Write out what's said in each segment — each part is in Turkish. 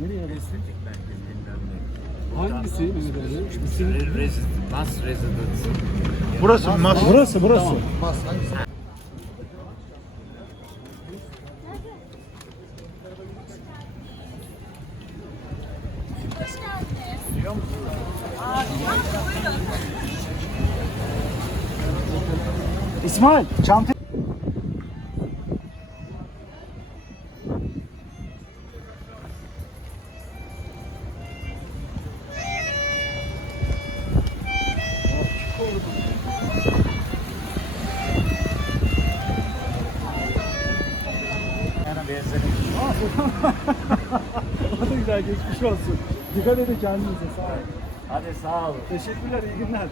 Nereye? Estetik. Hangisi Mehmet Resident, Mass Residence. Burası mas. Burası burası. Tamam. İsmail çanta. Benzemek. o da güzel geçmiş olsun. Dikkat edin kendinize sağ olun. Hadi sağ olun. Teşekkürler iyi günler.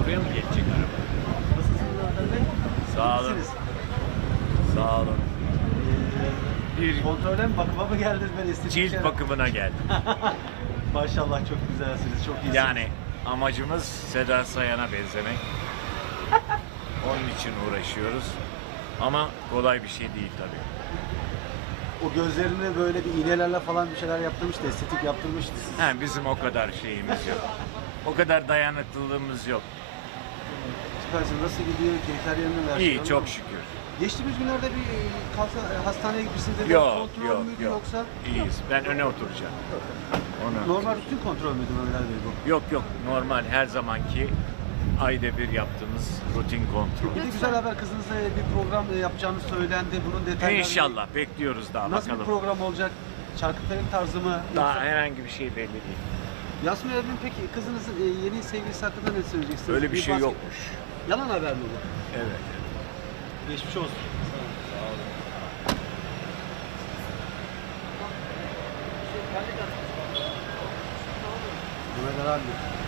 Buraya mı gelecek araba? Sağ olun. Sağ olun. Bir Kontrole mi bakıma mı geldiniz ben estetik cilt bakımına geldim. Maşallah çok güzelsiniz, çok iyisiniz. Yani amacımız Seda Sayan'a benzemek. Onun için uğraşıyoruz. Ama kolay bir şey değil tabii. O gözlerine böyle bir iğnelerle falan bir şeyler yaptırmıştı, estetik yaptırmıştı. Ha, bizim o kadar şeyimiz yok. O kadar dayanıklılığımız yok. Süpersiniz. Nasıl gidiyor? Keyifler yerinde mi? İyi çok şükür. Geçtiğimiz günlerde bir kalsa, hastaneye gitmişsiniz. dedi. Yok kontrol yok müydü yok. yoksa? İyiyiz. Ben öne oturacağım. Ona. Normal rutin kontrol müydü Bey bu? Yok yok normal her zamanki ayda bir yaptığımız rutin kontrol. Bir de güzel haber kızınızla bir program e, yapacağını söylendi. Bunun detaylarını... İnşallah bekliyoruz daha Nasıl bir bakalım. program olacak? Şarkıfelek tarzı mı? Daha Yoksa- herhangi bir şey belli değil. Yasmin Erbil peki kızınızın e, yeni sevgilisi hakkında ne söyleyeceksiniz? Öyle bir şey bahset- yokmuş. Yalan haber mi bu? Evet. Geçmiş olsun. Mehmet Ali abi.